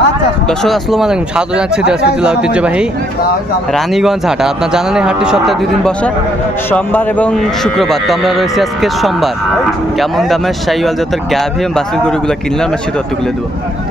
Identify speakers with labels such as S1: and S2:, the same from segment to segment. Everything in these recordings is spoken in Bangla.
S1: দর্শক আসসালামু আলাইকুম, স্বাগত জানাচ্ছি দিনাজপুর জেলা ঐতিহ্যবাহী রানীগঞ্জ হাট। আপনার জানেন এই হাটটি সপ্তাহে 2 দিন বসে, সোমবার এবং শুক্রবার। তো আমরা রয়েছি আজকে সোমবার। কেমন দামের শাহিওয়াল জাতের গাভী এবং বাছুর গরুগুলো কিনলে আমরা সেটা তুলে দেবো।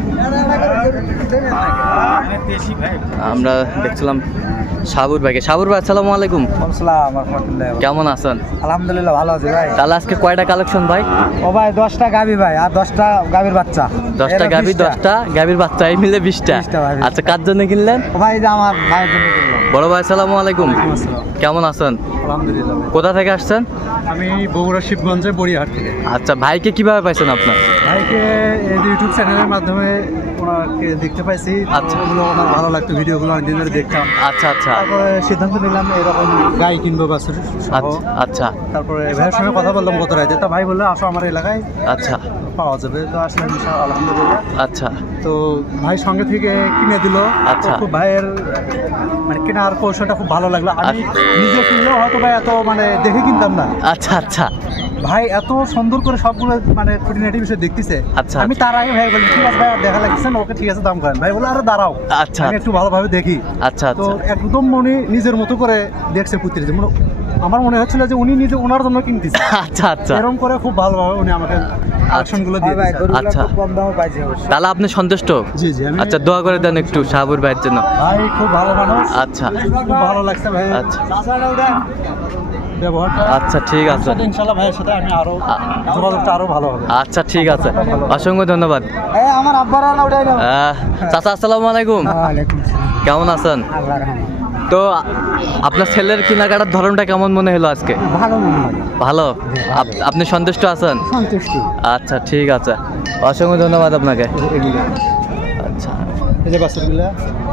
S1: আমরা দেখছিলাম সাবুর ভাইকে। সাবুর ভাই আসসালামু আলাইকুম। কেমন আছেন?
S2: আলহামদুলিল্লাহ ভালো আছি ভাই।
S1: তাহলে আজকে কয়টা কালেকশন ভাই?
S2: ও ভাই 10টা গাভী ভাই, আর 10টা গাভীর বাচ্চা।
S1: 10টা গাভী, 10টা গাভীর বাচ্চা, এই মিলে 20টা। আচ্ছা, কার জন্য কিনলেন?
S2: ও ভাই যে আমার ভাইয়ের জন্য কিনলাম।
S1: বড় ভাই আসসালামু আলাইকুম। কেমন আছেন?
S2: আলহামদুলিল্লাহ।
S1: কোথা থেকে আসছেন?
S2: আমি বগুড়া শিবগঞ্জের বড়িহাট থেকে।
S1: আচ্ছা, ভাইকে কিভাবে পাইছেন আপনার?
S2: ভাইকে এই ইউটিউব চ্যানেলের মাধ্যমে ওনাকে দেখতে পাইছি।
S1: আচ্ছা।
S2: ওগুলো ওনার ভালো লাগতো, ভিডিওগুলো অনেকদিন ধরে দেখতাম।
S1: আচ্ছা আচ্ছা
S2: তারপরে সিদ্ধান্ত নিলাম এরকম গাই কিনবো বাছুর সহ।
S1: আচ্ছা আচ্ছা
S2: তারপরে ভাইয়ের সঙ্গে কথা বললাম গত রাতে। তা ভাই বললো আসো আমার এলাকায়
S1: আচ্ছা
S2: পাওয়া যাবে। তো আসলাম আলহামদুলিল্লাহ।
S1: আচ্ছা
S2: তো ভাই সঙ্গে থেকে কিনে দিল।
S1: আচ্ছা।
S2: তো খুব ভাইয়ের মানে কেনার কৌশলটা খুব ভালো লাগলো। আমি নিজে কিনলেও হয়তো ভাই এত মানে দেখে কিনতাম না।
S1: আচ্ছা আচ্ছা
S2: ভাই এত সুন্দর করে সবগুলো মানে খুঁটিনাটি বিষয় দেখতেছে।
S1: আচ্ছা।
S2: আমি তার আগে ভাই বলি ঠিক আছে ভাই, আর দেখা লাগছে না, ওকে ঠিক আছে দাম করেন। ভাই বলে আরে দাঁড়াও,
S1: আচ্ছা
S2: আমি একটু ভালোভাবে দেখি।
S1: আচ্ছা
S2: তো
S1: আচ্ছা
S2: একদম উনি নিজের মতো করে দেখছে পুত্রের জন্য। আমার মনে হচ্ছিল যে উনি নিজে ওনার জন্য কিনতেছে।
S1: আচ্ছা আচ্ছা
S2: এরকম করে খুব ভালোভাবে উনি আমাকে কালেকশনগুলো দিয়ে দিয়েছে।
S1: আচ্ছা।
S2: কম দামে পাইছি।
S1: তাহলে আপনি সন্তুষ্ট?
S2: জি জি। আমি
S1: আচ্ছা, দোয়া করে দেন একটু সাবুর ভাইয়ের জন্য।
S2: ভাই খুব ভালো মানুষ।
S1: আচ্ছা
S2: খুব ভালো লাগছে ভাই।
S1: আচ্ছা
S2: ব্যবহারটা।
S1: আচ্ছা ঠিক আছে।
S2: ইনশাআল্লাহ ভাইয়ের সাথে আমি আরো যোগাযোগটা আরো ভালো হবে।
S1: আচ্ছা ঠিক আছে, অসংখ্য ধন্যবাদ।
S2: এই আমার আব্বার আলা উঠাই নাও।
S1: চাচা আসসালামু আলাইকুম।
S2: ওয়ালাইকুম আসসালাম।
S1: কেমন আছেন?
S2: আল্লাহর রহমতে
S1: তো আপনার ছেলের কেনাকাটার ধরনটা কেমন মনে হলো আজকে?
S2: ভালো মনে হয়।
S1: ভালো। আপনি সন্তুষ্ট আছেন?
S2: সন্তুষ্টি।
S1: আচ্ছা ঠিক আছে, অসংখ্য ধন্যবাদ আপনাকে। আচ্ছা,
S2: এই যে বাছুরগুলা।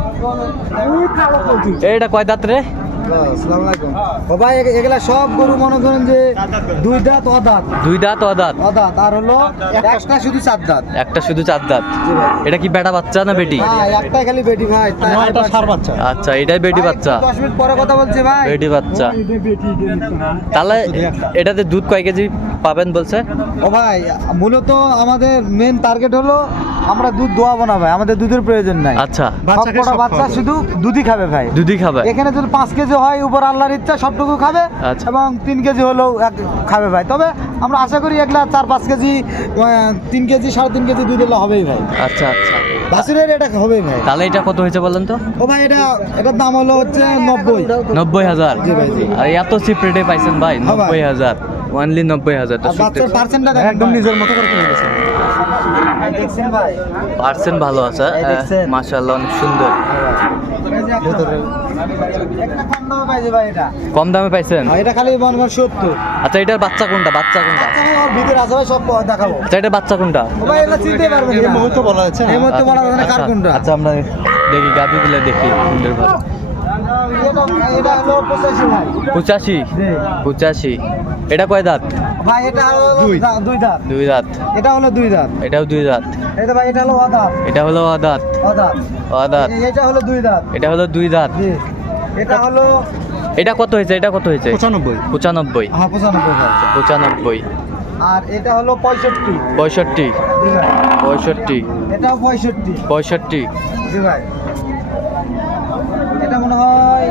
S1: এইটা কয় দাঁত রে?
S2: আসসালামু আলাইকুম। ও ভাই এগুলা সব গরু মনে করেন যে 2 দাঁত অদাঁত।
S1: 2 দাঁত অদাঁত?
S2: অদাঁত। আর হলো একটা শুধু 4 দাঁত।
S1: একটা শুধু 4 দাঁত। এটা কি বেটা বাচ্চা না বেটি?
S2: ভাই একটাই খালি বেটি ভাই। এটা সার বাচ্চা।
S1: আচ্ছা, এটাই বেটি বাচ্চা।
S2: 10 মিনিট পরে কথা বলছি ভাই।
S1: বেটি বাচ্চা। তাহলে এটাতে দুধ কয় কেজি পাবেন বলছে?
S2: ও ভাই মূলত আমাদের মেন টার্গেট হলো আমরা দুধ দোয়াবো না ভাই, আমাদের দুধের প্রয়োজন নাই।
S1: আচ্ছা,
S2: সবকটা বাচ্চা শুধু দুধই খাবে ভাই।
S1: দুধই খাবে?
S2: এখানে যদি 5 কেজি হয় উপর আল্লাহর ইচ্ছা সবটুকু খাবে।
S1: আচ্ছা।
S2: এবং 3 কেজি হলেও খাবে ভাই। তবে আমরা আশা করি এগুলা 4-5 কেজি 3 কেজি 3.5 কেজি দুধ হলে হবেই ভাই।
S1: আচ্ছা আচ্ছা,
S2: বাছুরের এটা হবেই ভাই।
S1: তাহলে এটা কত হয়েছে বলেন তো?
S2: ও ভাই এটার দাম হলো হচ্ছে
S1: 90,000।
S2: জি ভাই, জি।
S1: আর এত চিপ রেটে পাইছেন ভাই?
S2: হ্যাঁ ভাই।
S1: 90,000, অনলি 90,000।
S2: আর বাচ্চার পার্সেন্টটা একদম নিজের মতো করে কিনে গেছে। দেখছেন ভাই?
S1: পার্সেন্ট ভালো আছে,
S2: এই দেখছেন?
S1: মাশাআল্লাহ, অনেক সুন্দর।
S2: ভেতরে একটা কম দামে পাইছে ভাই এটা।
S1: কম দামে পাইছেন?
S2: এটা খালি মনে করেন 70।
S1: আচ্ছা, এটার বাচ্চা কোনটা? বাচ্চা কোনটা?
S2: ওর ভিতরে আছে ভাই, সব দেখাবো।
S1: আচ্ছা, এটার বাচ্চা কোনটা?
S2: ও ভাই এটা চিনতে পারবেন এই মুহূর্তে বলা যাচ্ছে না। এই মুহূর্তে বলা যাচ্ছে না কার কোনটা।
S1: আচ্ছা, আমরা দেখি গাভিগুলো দেখি সুন্দর ভালো।
S2: এটা হলো 85 ভাই।
S1: 85?
S2: জি।
S1: 85। এটা কয় দাঁত?
S2: ভাই এটা হলো 2 দাঁত।
S1: 2 দাঁত।
S2: এটা হলো 2 দাঁত।
S1: এটাও 2 দাঁত।
S2: এটা ভাই এটা হলো অদাঁত।
S1: এটা হলো অদাঁত।
S2: অদাঁত।
S1: অদাঁত।
S2: এটা হলো 2 দাঁত।
S1: এটা হলো 2 দাঁত।
S2: জি। এটা হলো
S1: এটা কত হয়েছে? এটা কত হয়েছে?
S2: 95।
S1: 95?
S2: হ্যাঁ 95 ভাই।
S1: 95।
S2: আর এটা হলো 65।
S1: 65?
S2: জি ভাই।
S1: 65?
S2: এটাও 65।
S1: 65?
S2: জি ভাই। এটা মনে হয়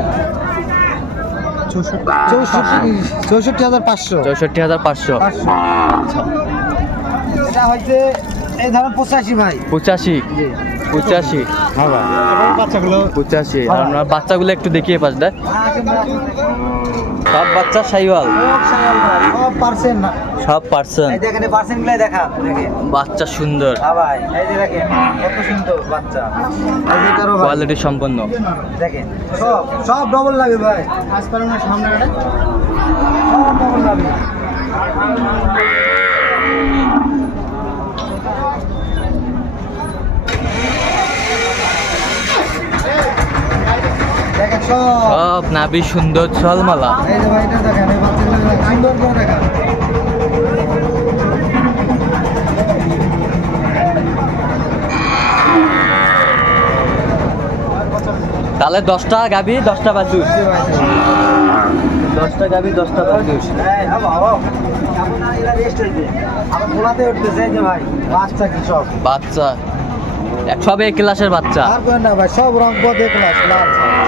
S2: 64,500।
S1: 64,500? আচ্ছা।
S2: এটা হচ্ছে এই ধরুন 85 ভাই।
S1: 85?
S2: জি।
S1: 85?
S2: হ্যাঁ ভাই। বাচ্চাগুলো
S1: 85। আর আমরা বাচ্চাগুলো একটু দেখিয়ে পাস দেখ। সব বাচ্চা শাহিওয়াল?
S2: সব পার্সেন্ট না।
S1: সব পার্সেন্ট?
S2: এই দেখেন পার্সেন্টগুলাই দেখা দেখেন।
S1: বাচ্চা সুন্দর,
S2: হ্যাঁ ভাই, এই যে দেখেন কত সুন্দর বাচ্চা। এই যে এটারও ভাই
S1: কোয়ালিটি সম্পন্ন।
S2: দেখেন সব ডবল লাগে ভাই। আসপারনের সামনে এটা সব ডবল লাগে। দেখেন
S1: সব নাভি সুন্দর ছলমালা।
S2: এই যে ভাই এটা দেখেন, এই বাচ্চাগুলো দেখেন, সুন্দর করে দেখেন।
S1: তাহলে 10টা গাভী 10টা বাছুর? 10টা গাভী 10টা বাছুর।
S2: এই বাবা আপনারা এরা রেস্ট হইছে। আমার গোলাতে উঠতেছে যে ভাই বাচ্চা কি সব
S1: বাচ্চা সবে ক্লাসের বাচ্চা।
S2: আর কোন না ভাই, সব রং পদে ক্লাস লাল।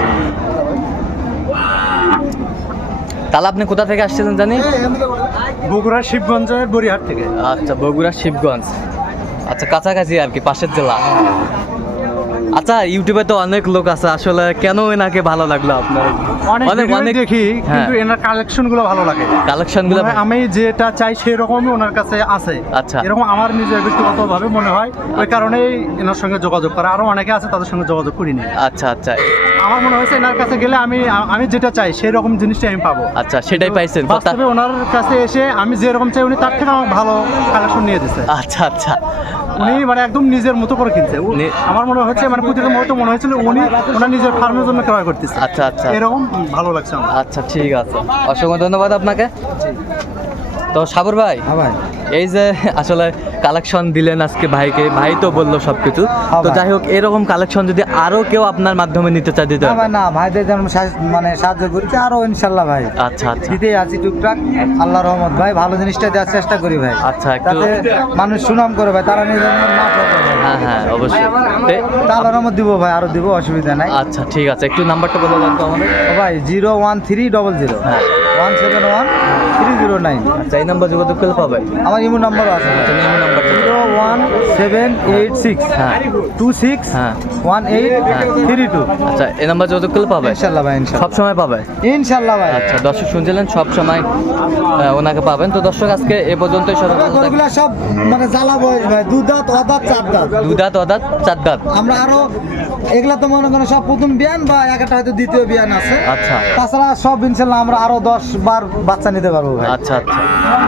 S1: তাহলে আপনি কোথা থেকে আসছিলেন জানি?
S3: বগুড়ার শিবগঞ্জের বড়িহাট থেকে।
S1: আচ্ছা, বগুড়া শিবগঞ্জ। আচ্ছা, কাছাকাছি আর কি, পাশের জেলা। আচ্ছা, ইউটিউবে তো অনেক লোক আছে, আসলে কেন এনাকে ভালো লাগলো আপনার?
S3: অনেক দেখি,
S1: হ্যাঁ।
S3: কিন্তু এনার কালেকশন গুলো ভালো লাগে।
S1: কালেকশনগুলো
S3: মনে হয় আমি যেটা চাই সেই রকমই ওনার কাছে আছে।
S1: আচ্ছা।
S3: এরকম আমার নিজের ব্যক্তিগতভাবে মনে হয়, ওই কারণেই এনার সঙ্গে যোগাযোগ করা। আরো অনেকে আছে, তাদের সঙ্গে যোগাযোগ করিনি।
S1: আচ্ছা আচ্ছা
S3: আমার মনে হয়েছে এনার কাছে গেলে আমি যেটা চাই সেই রকম জিনিসটাই আমি পাবো।
S1: আচ্ছা, সেটাই পাইছেন।
S3: বাস্তবে ওনার কাছে এসে আমি যেরকম চাই উনি তার থেকে আমার ভালো কালেকশন নিয়ে দিচ্ছে।
S1: আচ্ছা আচ্ছা,
S3: উনি মানে একদম নিজের মতো করে কিনছে। আমার মনে হচ্ছে মানে প্রতিটা মুহূর্তে মনে হয়েছিল উনি ওনার নিজের ফার্মের জন্য ক্রয় করতেছে।
S1: আচ্ছা আচ্ছা
S3: এরকম ভালো লাগছে আমার।
S1: আচ্ছা, ঠিক আছে, অসংখ্য ধন্যবাদ আপনাকে। তো সাবর ভাই,
S2: হ্যাঁ ভাই।
S1: এই যে আসলে কালেকশন দিলেন আজকে ভাইকে, ভাই তো বললো সবকিছু।
S2: হ্যাঁ
S1: তো
S2: ভাই।
S1: যাই হোক, এরকম কালেকশন যদি আরো কেউ আপনার মাধ্যমে নিতে চায় দিতে
S2: না
S1: হবে?
S2: ভাই, না ভাইদের যেমন মানে সাহায্য করছে, আরো ইনশাল্লাহ ভাই
S1: আচ্ছা আচ্ছা
S2: দিতেই আছি টুকটাক। আল্লাহ রহমত ভাই, ভালো জিনিসটা দেওয়ার চেষ্টা করি ভাই।
S1: আচ্ছা, একটু
S2: যাতে মানুষ সুনাম করে ভাই, তারা নিজের না করে ভাই।
S1: হ্যাঁ হ্যাঁ, অবশ্যই।
S2: তা আল্লাহ রহমত দিব ভাই, আরো দিব, অসুবিধা নাই।
S1: আচ্ছা, ঠিক আছে, একটু নাম্বারটা বলে রাখবো আমাদের।
S2: ও ভাই 01300
S1: হ্যাঁ।
S2: 171 309।
S1: আচ্ছা, এই নাম্বার যোগাযোগ করলে পাবে।
S2: আমার ইমো নাম্বারও আছে ভাই।
S1: আচ্ছা, নিয়ম নাম্বারটা।
S2: 01786
S1: হ্যাঁ
S2: 26
S1: হ্যাঁ
S2: 1832।
S1: আচ্ছা, এই নাম্বার যোগাযোগ করলে পাবে,
S2: ইনশাল্লাহ ভাই, ইনশাল্লাহ।
S1: সব সময় পাবে।
S2: ইনশাল্লাহ ভাই।
S1: আচ্ছা, দর্শক শুনছিলেন, সব সময় ওনাকে পাবেন। তো দর্শক, আজকে এ পর্যন্তই। সবাই ভালো থাকবেন।
S2: গরুগুলা সব মানে জ্বালা বয়স ভাই, 2 দাঁত, অদাঁত, 4 দাঁত।
S1: দুদাঁত, অদাঁত, চার দাঁত।
S2: আমরা আরো এগুলা তো মনে করেন সব প্রথম বিয়ান বা একটা হয়তো দ্বিতীয় বিয়ান আছে।
S1: আচ্ছা
S2: তাছাড়া সব ইনশাল্লাহ আমরা আরো 10-12 বাচ্চা নিতে পারবো ভাই।
S1: আচ্ছা আচ্ছা,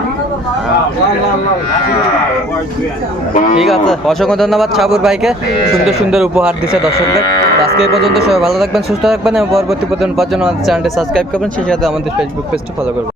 S1: ঠিক আছে, অসংখ্য ধন্যবাদ সাবুর ভাইকে, সুন্দর সুন্দর উপহার দিচ্ছে দর্শকদের। তো আজকে এই পর্যন্ত, সবাই ভালো থাকবেন, সুস্থ থাকবেন এবং পরবর্তী প্রতিদিন পাওয়ার জন্য আমাদের চ্যানেলটি সাবস্ক্রাইব করবেন, সেই সাথে আমাদের ফেসবুক পেজটি ফলো করবেন।